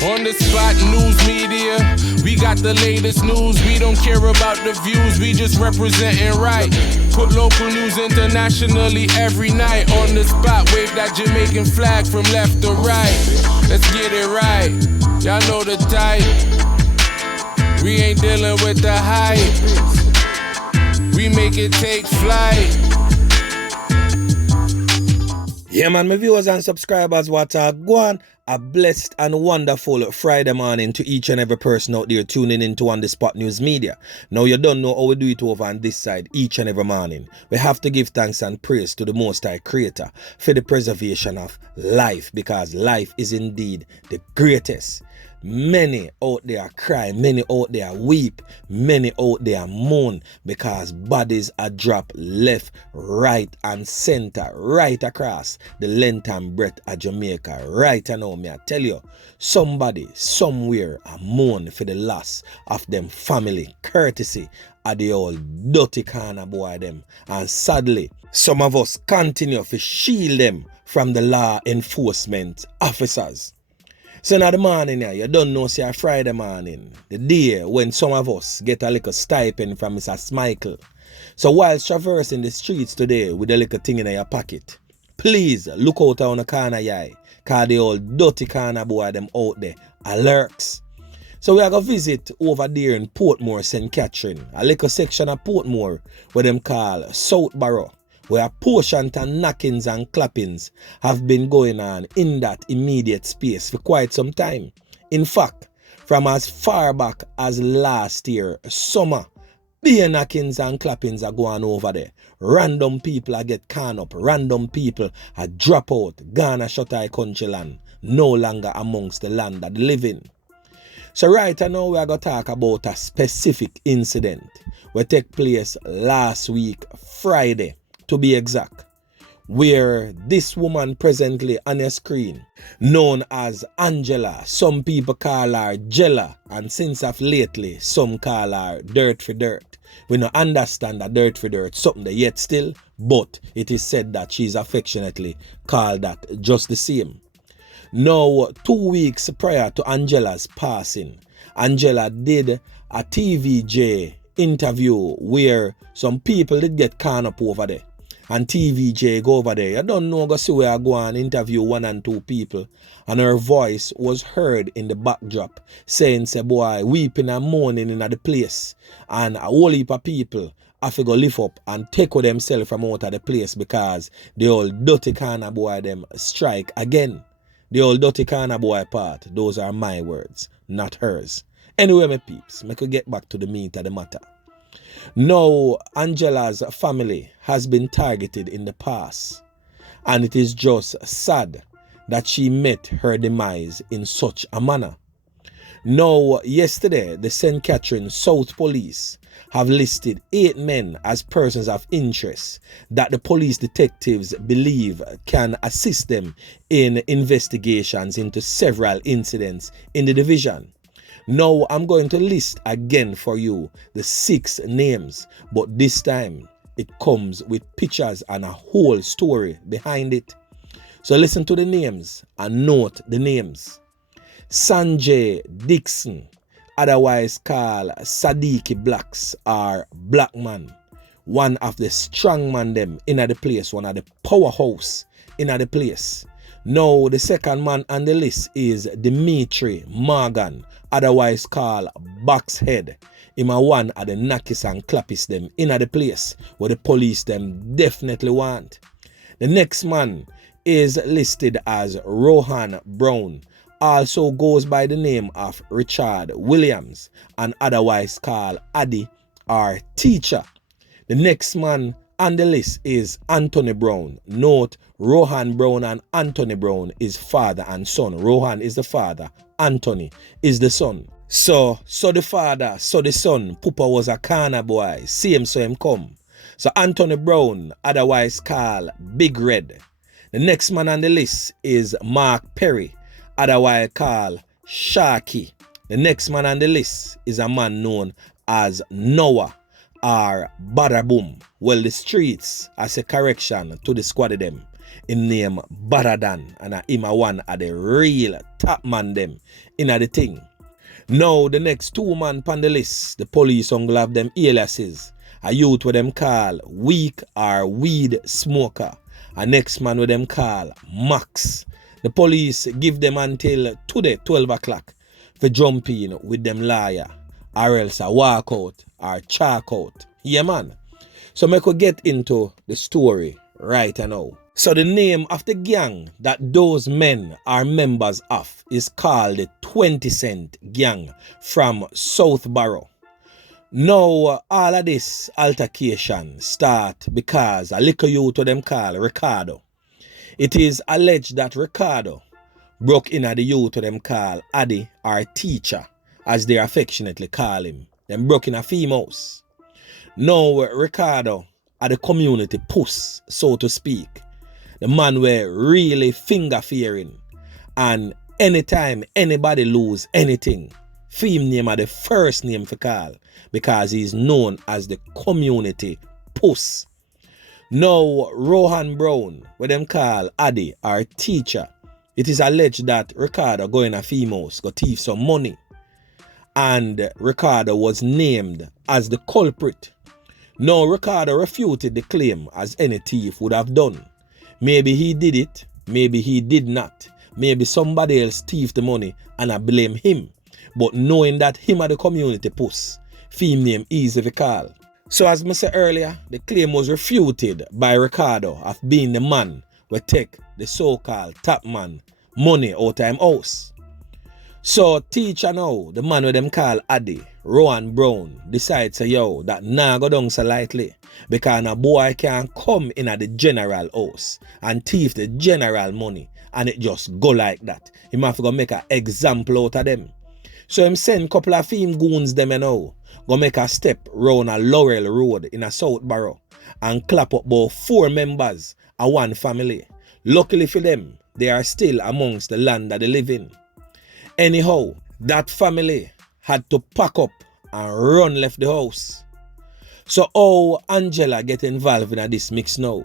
On the spot news media, we got the latest news. We don't care about the views, we just representing right. Put local news internationally every night. On the spot, wave that Jamaican flag from left to right. Let's get it right, y'all know the type. We ain't dealing with the hype. We make it take flight. Yeah, man, my viewers and subscribers, what are going? A blessed and wonderful Friday morning to each and every person out there tuning into On The Spot News Media. Now, you don't know how we do it over on this side each and every morning. We have to give thanks and praise to the Most High Creator for the preservation of life, because life is indeed the greatest. Many out there cry, many out there weep, many out there moan because bodies are dropped left, right and center, right across the length and breadth of Jamaica. Right now, me I tell you, somebody somewhere a moan for the loss of them family, courtesy of the old dirty corner boy them. And sadly, some of us continue to shield them from the law enforcement officers. So now the morning here, you don't know, say Friday morning, the day when some of us get a little stipend from Mr. Smichael. So while traversing the streets today with a little thing in your pocket, please look out on the corner eye, cause the old dirty corner boy them out there alerts. So we are going to visit over there in Portmore, St. Catherine, a little section of Portmore where them call South Borough, where a portion of knockings and clappings have been going on in that immediate space for quite some time. In fact, from as far back as last year, summer, beer knockings and clappings are going over there. Random people are get can up, random people are drop out, Ghana shut eye country land, no longer amongst the land that they live in. So right now we are going to talk about a specific incident that took place last week, Friday, to be exact, where this woman presently on your screen, known as Angella, some people call her Jella, and since of lately, some call her Dirt for Dirt. We don't understand that Dirt for Dirt something there yet still, but it is said that she's affectionately called that just the same. Now, 2 weeks prior to Angella's passing, Angella did a TVJ interview where some people did get caught up over there. And TVJ go over there. You don't know, go see where I go and interview 1 and 2 people. And her voice was heard in the backdrop saying, say, boy, weeping and moaning in the place. And a whole heap of people have to go lift up and take with themselves from out of the place because the old dirty corner boy them strike again. The old dirty corner boy part, those are my words, not hers. Anyway, my peeps, I could get back to the meat of the matter. Now, Angella's family has been targeted in the past, and it is just sad that she met her demise in such a manner. Now, yesterday, the St. Catherine South Police have listed 8 men as persons of interest that the police detectives believe can assist them in investigations into several incidents in the division. Now, I'm going to list again for you the 6 names, but this time it comes with pictures and a whole story behind it. So listen to the names and note the names. Sanjay Dixon, otherwise called Sadiki Blacks, or BlackMan, one of the strong man them in the place, one of the powerhouse in the place. Now, the second man on the list is Dimitri Morgan, otherwise called BoxHead. Him a one of the knackies and clappies them in the place where the police them definitely want. The next man is listed as Rohan Brown, also goes by the name of Richard Williams, and otherwise called Addy or Teacher. The next man on the list is Anthony Brown. Note, Rohan Brown and Anthony Brown is father and son. Rohan is the father, Anthony is the son. So the father, so the son, Pupa was a corner boy, same so him come. So Anthony Brown, otherwise called BigRed. The next man on the list is Mark Perry, otherwise called Sharkey. The next man on the list is a man known as Noah or BadderDan. Well, the streets, as a correction to the squad of them, In name BadderDan, and him a one of the real top man them in the thing. Now the next 2 man on the list, the police will have them aliases. A youth with them call Week or Weed Smoker. A next man with them call Max. The police give them until today 12 o'clock for jump in with them liar, or else a walk out or chalk out. Yeah man. So I could get into the story right now. So the name of the gang that those men are members of is called the 20 Cent Gang from Southborough. Now all of this altercation start because a little youth to them call Ricardo. It is alleged that Ricardo broke in at the youth to them call Addy or Teacher, as they affectionately call him. Them broke in a females. Now Ricardo are the community puss, so to speak. The man were really finger fearing, and anytime anybody lose anything, Fim name are the first name for call because he's known as the community puss. Now Rohan Brown, what them call Addy or Teacher, it is alleged that Ricardo going a females got thief some money, and Ricardo was named as the culprit. Now Ricardo refuted the claim as any thief would have done. Maybe he did it, maybe he did not. Maybe somebody else thieved the money and I blame him. But knowing that him are the community puss, Fim name easy to call. So as I said earlier, the claim was refuted by Ricardo of being the man who take the so-called top man money out of him house. So Teacher now, the man with them call Addy, Rohan Brown, decides yo that nah go down so lightly because a boy can't come in at the general house and thief the general money and it just go like that. He have to go make an example out of them. So him send couple of film goons them go make a step round a Laurel Road in a Southborough and clap up about 4 members of one family. Luckily for them, they are still amongst the land that they live in. Anyhow, that family had to pack up and run left the house. So how Angella get involved in this mix now?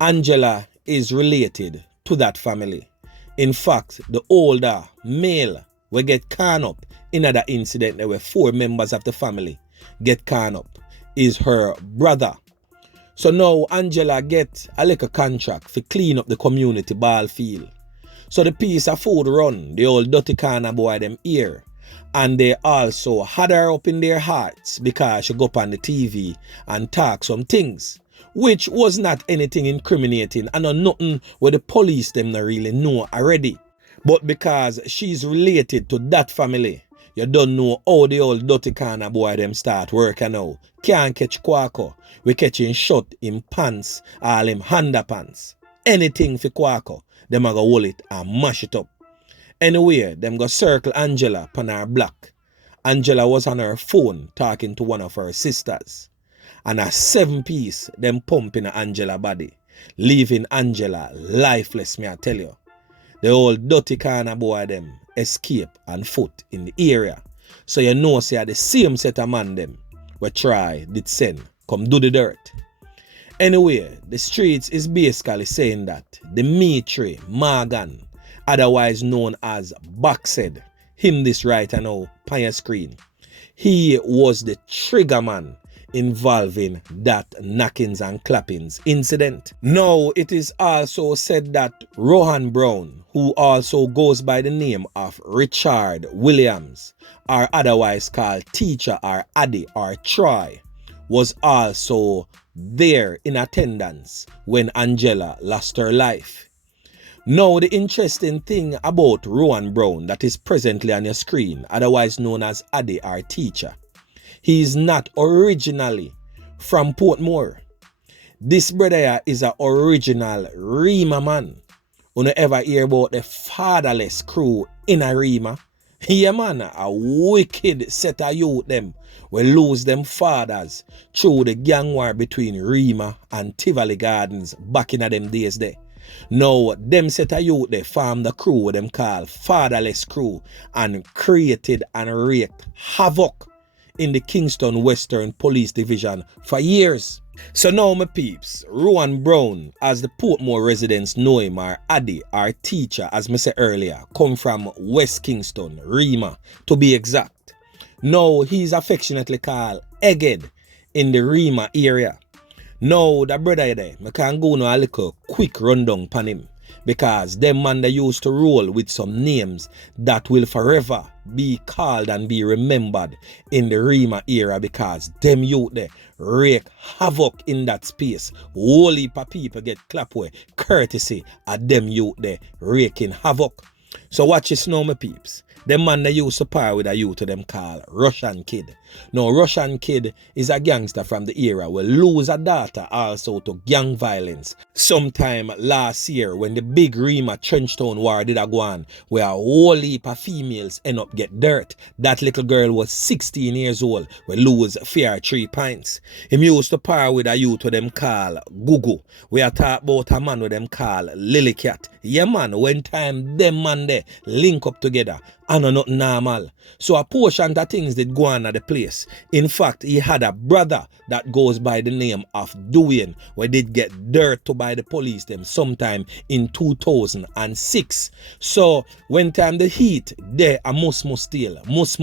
Angella is related to that family. In fact, the older male will get caught up in another incident there were 4 members of the family get caught up is her brother. So now Angella get a little contract for clean up the community ball field. So the piece of food run, the old dirty corner boy them here. And they also had her up in their hearts because she go up on the TV and talk some things, which was not anything incriminating and nothing where the police them not really know already. But because she's related to that family, you don't know how the old dirty corner boy them start working now. Can't catch Quaco. We catch him shot in pants, all him underpants. Anything for Quaco. Them a go hold it and mash it up. Anyway, them go circle Angella upon her block. Angella was on her phone talking to one of her sisters. And a 7-piece them pump in Angella body, leaving Angella lifeless, me I tell you. The old dirty corner boy them escape on foot in the area. So you know say the same set of man them we try did send come do the dirt. Anyway, the streets is basically saying that Dimitri Morgan, otherwise known as BoxHead, him this right now on your screen, he was the trigger man involving that knockings and clappings incident. Now, it is also said that Rohan Brown, who also goes by the name of Richard Williams, or otherwise called Teacher or Addy or Troy, was also there in attendance when Angella lost her life. Now, the interesting thing about Rohan Brown that is presently on your screen, otherwise known as Addy or Teacher, he is not originally from Portmore. This brother is an original Rima man. You ever hear about the fatherless crew in a Rima? Yeah man, a wicked set of youth them will lose them fathers through the gang war between Rima and Tivoli Gardens back in them days there. Now, them set of youth they formed the crew what them call fatherless crew and created and wreaked havoc in the Kingston Western Police Division for years. So now my peeps, Rowan Brown, as the Portmore residents know him, or Addy, our teacher, as I said earlier, come from West Kingston, Rima, to be exact. Now he's affectionately called Egghead in the Rima area. Now the brother there, I can go now a little quick rundown pan him, because them man they used to roll with some names that will forever be called and be remembered in the Rima era, because them youth there wreak havoc in that space. Whole heap of people get ClapWeh courtesy of them youth there wreaking havoc. So watch this now, my peeps. Them man they used to par with a youth to them call Russian Kid. Now Russian Kid is a gangster from the era where lose a daughter also to gang violence. Sometime last year when the big Rima Trenchtown war did a go on, where a whole heap of females end up get dirt. That little girl was 16 years old, where lose fair 3 pints. Him used to par with a youth to them call Gugu. We are talk about a man with them call Lily Cat. Yeah man, when time them man there link up together, and not normal. So a portion of things did go on at the place. In fact, he had a brother that goes by the name of Dwayne, where did get dirt to by the police them sometime in 2006. So when time the heat there a must steal, must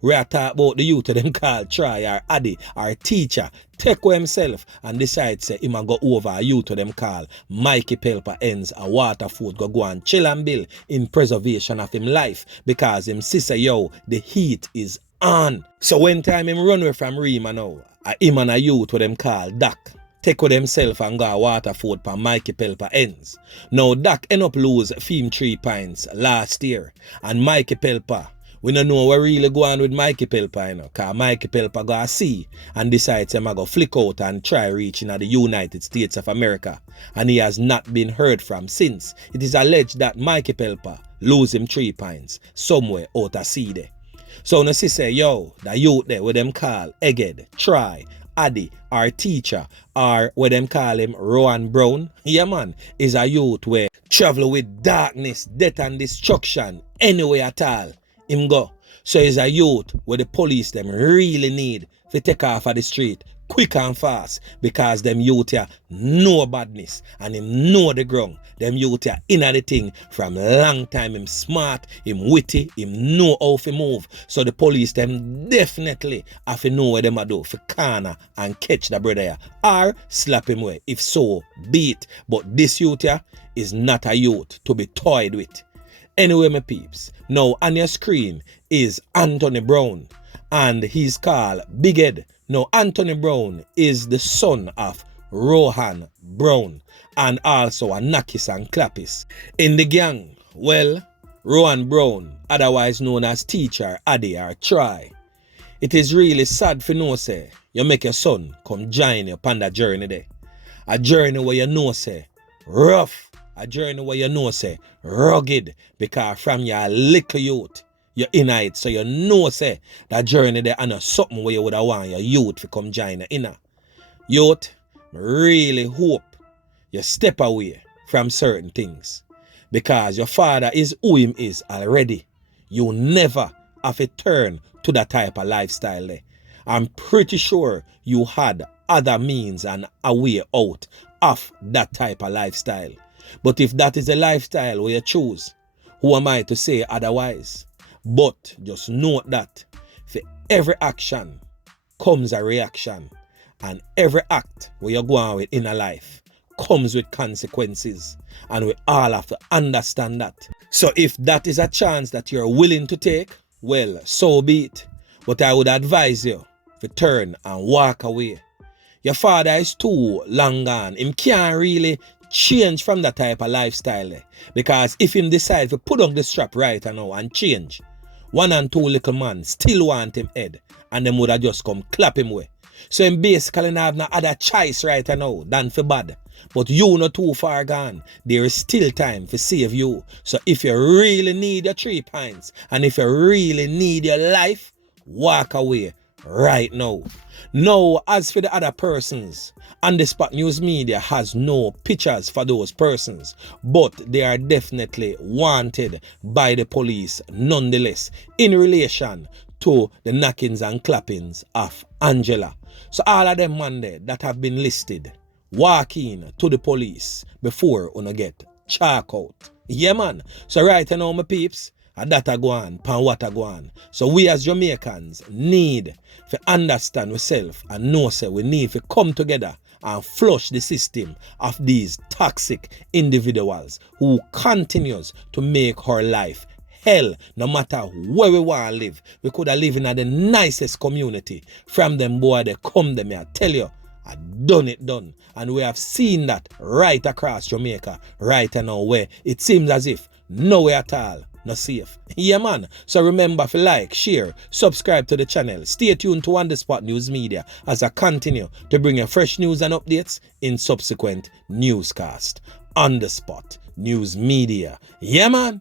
we are talk about the youth of them called Try or Addy, our teacher, take away himself and decide say him a go over a youth to them call Mikey Pelper ends a Waterford go and chill and bill in preservation of him life, because him sister yo the heat is on. So when time him run away from Rima now, him and a youth to them call Doc take with himself and go a Waterford for Mikey Pelper ends. Now Doc end up lose 3 pints last year, and Mikey Pelper, we don't know what really go on with Mikey Pelper, you know, because Mikey Pelper go a see and decides him go flick out and try reaching the United States of America. And he has not been heard from since. It is alleged that Mikey Pelper lose him 3 pints somewhere out of sea there. So now she say, yo, the youth there, what them call Egghead, Try, Addy, our teacher, or what them call him Rowan Brown, yeah man, is a youth where travel with darkness, death and destruction anywhere at all. Him go. So he's a youth where the police them really need to take off of the street quick and fast, because them youth here know badness and him know the ground. Them youth here inna the thing from long time. Him smart, him witty, him know how to move. So the police them definitely have to know what them a do for corner and catch the brother here or slap him away. If so, be it. But this youth here is not a youth to be toyed with. Anyway, my peeps, now on your screen is Anthony Brown, and he's called BigRed. Now, Anthony Brown is the son of Rohan Brown, and also a Nakis and Clappis. In the gang, well, Rohan Brown, otherwise known as Teacher, Addy, or Try. It is really sad for know, say, you make your son come join you upon that journey there. A journey where you know, say, rough. A journey where you know say rugged, because from your little youth you're in it, so you know say that journey there and something where you would have want your youth to come join you in. Youth, really hope you step away from certain things, because your father is who him is already. You never have to turn to that type of lifestyle there. I'm pretty sure you had other means and a way out of that type of lifestyle. But if that is a lifestyle where you choose, who am I to say otherwise? But just note that for every action comes a reaction, and every act where you go on with in a life comes with consequences, and we all have to understand that. So if that is a chance that you're willing to take, well, so be it. But I would advise you to turn and walk away. Your father is too long gone. Him can't really change from that type of lifestyle, because if him decide to put on the strap right now and change, 1 and 2 little man still want him head, and them would have just come clap him away. So him basically have no other choice right now than for bad. But you not too far gone. There is still time to save you. So if you really need your 3 pints, and if you really need your life, walk away right now. Now, as for the other persons, On the Spot News Media has no pictures for those persons, but they are definitely wanted by the police nonetheless in relation to the knockings and clappings of Angella. So all of them man there that have been listed, walk in to the police before you get chalk out. Yeah man. So right now my peeps, that a go on, pan what a go on. So we as Jamaicans need to understand ourselves and know say we need to come together and flush the system of these toxic individuals who continues to make our life hell no matter where we want to live. We could have lived in the nicest community. From them boy they come them here. Tell you, I done. And we have seen that right across Jamaica right now where it seems as if nowhere at all not safe. Yeah man. So remember to like, share, subscribe to the channel. Stay tuned to On The Spot News Media as I continue to bring you fresh news and updates in subsequent newscast. On The Spot News Media. Yeah man.